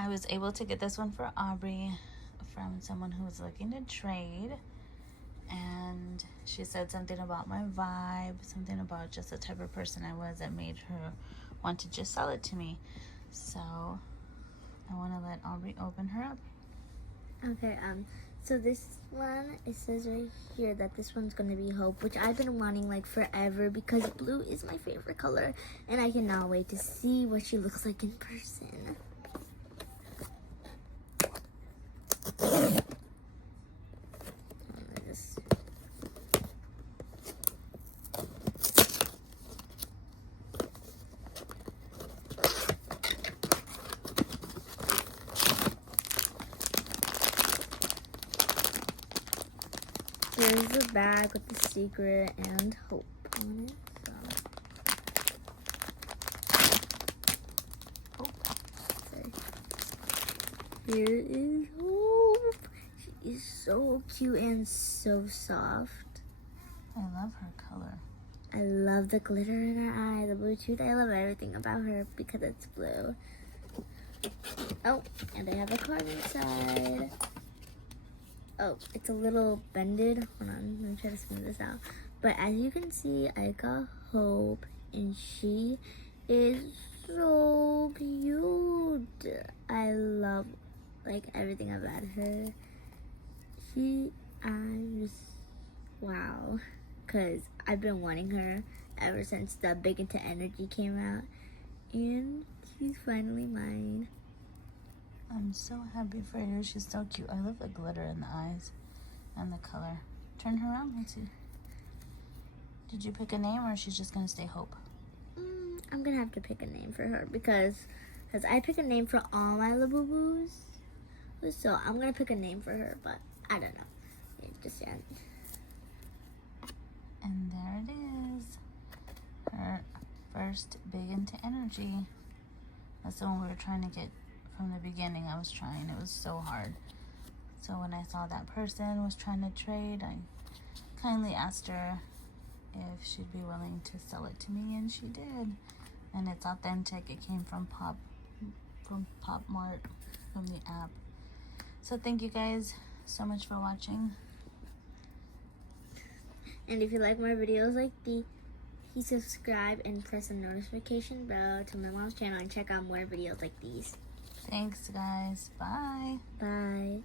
I was able to get this one for Aubrey from someone who was looking to trade. And she said something about my vibe, something about just the type of person I was that made her want to just sell it to me. So I want to let Aubrey open her up. Okay, so this one, it says right here that this one's gonna be Hope, which I've been wanting like forever because blue is my favorite color, and I cannot wait to see what she looks like in person. Here's the bag with the secret and Hope on it. So. Here is Hope. She is so cute and so soft. I love her color. I love the glitter in her eye, the blue tooth. I love everything about her because it's blue. Oh, and I have a card inside. Oh, it's a little bended. Hold on, let me try to smooth this out. But as you can see, I got Hope, and she is so cute. I love like everything about her. I'm just wow, cause I've been wanting her ever since the Big Into Energy came out, and she's finally mine. I'm so happy for you. She's so cute. I love the glitter in the eyes and the color. Turn her around. Let's see. Did you pick a name, or she's just gonna stay Hope? I'm gonna have to pick a name for her because I pick a name for all my Labubus. So I'm gonna pick a name for her, but I don't know. Just yet. And there it is. Her first Big Into Energy. That's the one we were trying to get from the beginning. I was trying. It was so hard. So when I saw that person was trying to trade, I kindly asked her if she'd be willing to sell it to me, and she did. And it's authentic. It came from Pop Mart, from the app. So thank you guys so much for watching. And if you like more videos like these, please subscribe and press the notification bell to my mom's channel and check out more videos like these. Thanks, guys. Bye. Bye.